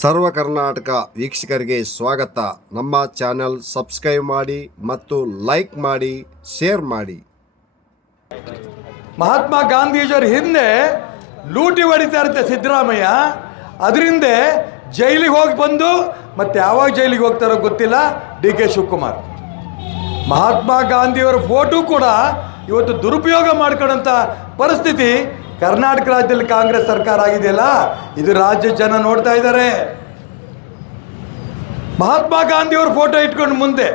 ಸರ್ವ ಕರ್ನಾಟಕ ವೀಕ್ಷಕರಿಗೆ ಸ್ವಾಗತ. ನಮ್ಮ ಚಾನೆಲ್ ಸಬ್ಸ್ಕ್ರೈಬ್ ಮಾಡಿ ಮತ್ತು ಲೈಕ್ ಮಾಡಿ, ಶೇರ್ ಮಾಡಿ. ಮಹಾತ್ಮ ಗಾಂಧೀಜಿಯವರ ಹಿಂದೆ ಲೂಟಿ ಹೊಡಿತಾ ಇರುತ್ತೆ ಸಿದ್ದರಾಮಯ್ಯ. ಅದರಿಂದ ಜೈಲಿಗೆ ಹೋಗಿ ಬಂದು ಮತ್ತೆ ಯಾವಾಗ ಜೈಲಿಗೆ ಹೋಗ್ತಾರೋ ಗೊತ್ತಿಲ್ಲ ಡಿ.ಕೆ. ಶಿವಕುಮಾರ್. ಮಹಾತ್ಮ ಗಾಂಧಿಯವರ ಫೋಟೋ ಕೂಡ ಇವತ್ತು ದುರುಪಯೋಗ ಮಾಡ್ಕೊಳ್ಳೋಂಥ ಪರಿಸ್ಥಿತಿ ಕರ್ನಾಟಕ ರಾಜ್ಯದಲ್ಲಿ ಕಾಂಗ್ರೆಸ್ ಸರ್ಕಾರ ಆಗಿದೆಯಲ್ಲ, ಇದು ರಾಜ್ಯ ಜನ ನೋಡ್ತಾ ಇದ್ದಾರೆ. ಮಹಾತ್ಮ ಗಾಂಧಿಯವ್ರ ಫೋಟೋ ಇಟ್ಕೊಂಡು ಮುಂದೆ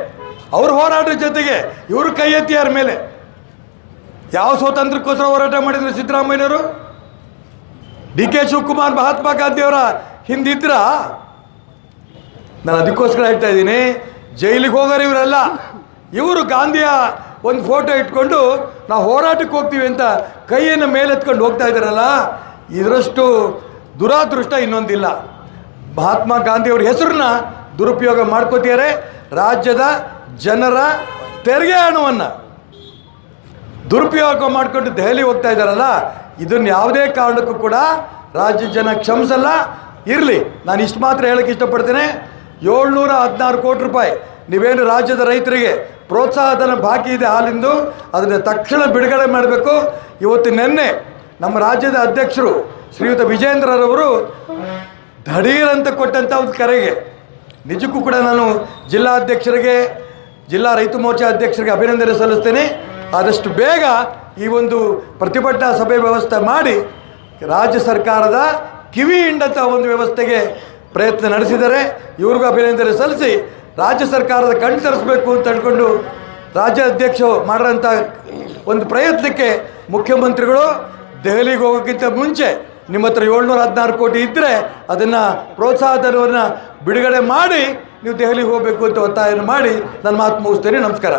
ಅವ್ರ ಹೋರಾಟದ ಜೊತೆಗೆ ಇವರು ಕೈ ಎತ್ತಿಯಾರ ಮೇಲೆ ಯಾವ ಸ್ವಾತಂತ್ರ್ಯಕ್ಕೋಸ್ಕರ ಹೋರಾಟ ಮಾಡಿದ್ರು ಸಿದ್ದರಾಮಯ್ಯನವರು? ಡಿ.ಕೆ. ಶಿವಕುಮಾರ್ ಮಹಾತ್ಮ ಗಾಂಧಿಯವರ ಹಿಂದಿದ್ರ? ನಾನು ಅದಕ್ಕೋಸ್ಕರ ಹೇಳ್ತಾ ಇದ್ದೀನಿ, ಜೈಲಿಗೆ ಹೋಗೋರು ಇವರೆಲ್ಲ. ಇವರು ಗಾಂಧಿಯ ಒಂದು ಫೋಟೋ ಇಟ್ಕೊಂಡು ನಾವು ಹೋರಾಟಕ್ಕೆ ಹೋಗ್ತೀವಿ ಅಂತ ಕೈಯನ್ನು ಮೇಲೆತ್ಕೊಂಡು ಹೋಗ್ತಾ ಇದ್ದಾರಲ್ಲ, ಇದರಷ್ಟು ದುರಾದೃಷ್ಟ ಇನ್ನೊಂದಿಲ್ಲ. ಮಹಾತ್ಮ ಗಾಂಧಿಯವ್ರ ಹೆಸರನ್ನ ದುರುಪಯೋಗ ಮಾಡ್ಕೋತಿದ್ದಾರೆ. ರಾಜ್ಯದ ಜನರ ತೆರಿಗೆ ಹಣವನ್ನು ದುರುಪಯೋಗ ಮಾಡಿಕೊಂಡು ದೆಹಲಿ ಹೋಗ್ತಾ ಇದ್ದಾರಲ್ಲ, ಇದನ್ನು ಯಾವುದೇ ಕಾರಣಕ್ಕೂ ಕೂಡ ರಾಜ್ಯ ಜನ ಕ್ಷಮಿಸಲ್ಲ. ಇರಲಿ, ನಾನು ಇಷ್ಟು ಮಾತ್ರ ಹೇಳೋಕ್ಕೆ ಇಷ್ಟಪಡ್ತೇನೆ. 716 ಕೋಟಿ ರೂಪಾಯಿ ನೀವೇನು ರಾಜ್ಯದ ರೈತರಿಗೆ ಪ್ರೋತ್ಸಾಹಧನ ಬಾಕಿ ಇದೆ ಹಾಲಿಂದು, ಅದನ್ನು ತಕ್ಷಣ ಬಿಡುಗಡೆ ಮಾಡಬೇಕು. ಇವತ್ತು ನಿನ್ನೆ ನಮ್ಮ ರಾಜ್ಯದ ಅಧ್ಯಕ್ಷರು ಶ್ರೀಯುತ ವಿಜೇಂದ್ರರವರು ಧಡೀರಂತ ಕೊಟ್ಟಂಥ ಒಂದು ಕರೆಗೆ ನಿಜಕ್ಕೂ ಕೂಡ ನಾನು ಜಿಲ್ಲಾಧ್ಯಕ್ಷರಿಗೆ, ಜಿಲ್ಲಾ ರೈತ ಮೋರ್ಚಾ ಅಧ್ಯಕ್ಷರಿಗೆ ಅಭಿನಂದನೆ ಸಲ್ಲಿಸ್ತೇನೆ. ಆದಷ್ಟು ಬೇಗ ಈ ಒಂದು ಪ್ರತಿಭಟನಾ ಸಭೆ ವ್ಯವಸ್ಥೆ ಮಾಡಿ ರಾಜ್ಯ ಸರ್ಕಾರದ ಕಿವಿ ಹಿಂಡಂಥ ಒಂದು ವ್ಯವಸ್ಥೆಗೆ ಪ್ರಯತ್ನ ನಡೆಸಿದ್ದಾರೆ. ಇವ್ರಿಗೂ ಅಭಿನಂದನೆ ಸಲ್ಲಿಸಿ ರಾಜ್ಯ ಸರ್ಕಾರದ ಕಣ್ಣು ತರಿಸಬೇಕು ಅಂತ ಅಂದ್ಕೊಂಡು ರಾಜ್ಯ ಅಧ್ಯಕ್ಷರು ಮಾಡೋಂಥ ಒಂದು ಪ್ರಯತ್ನಕ್ಕೆ ಮುಖ್ಯಮಂತ್ರಿಗಳು ದೆಹಲಿಗೆ ಹೋಗೋಕ್ಕಿಂತ ಮುಂಚೆ ನಿಮ್ಮ ಹತ್ರ 716 ಕೋಟಿ ಇದ್ದರೆ ಅದನ್ನು ಪ್ರೋತ್ಸಾಹಧನವನ್ನು ಬಿಡುಗಡೆ ಮಾಡಿ ನೀವು ದೆಹಲಿಗೆ ಹೋಗಬೇಕು ಅಂತ ಒತ್ತಾಯವನ್ನು ಮಾಡಿ ನನ್ನ ಮಾತು ಮುಗಿಸ್ತೇನೆ. ನಮಸ್ಕಾರ.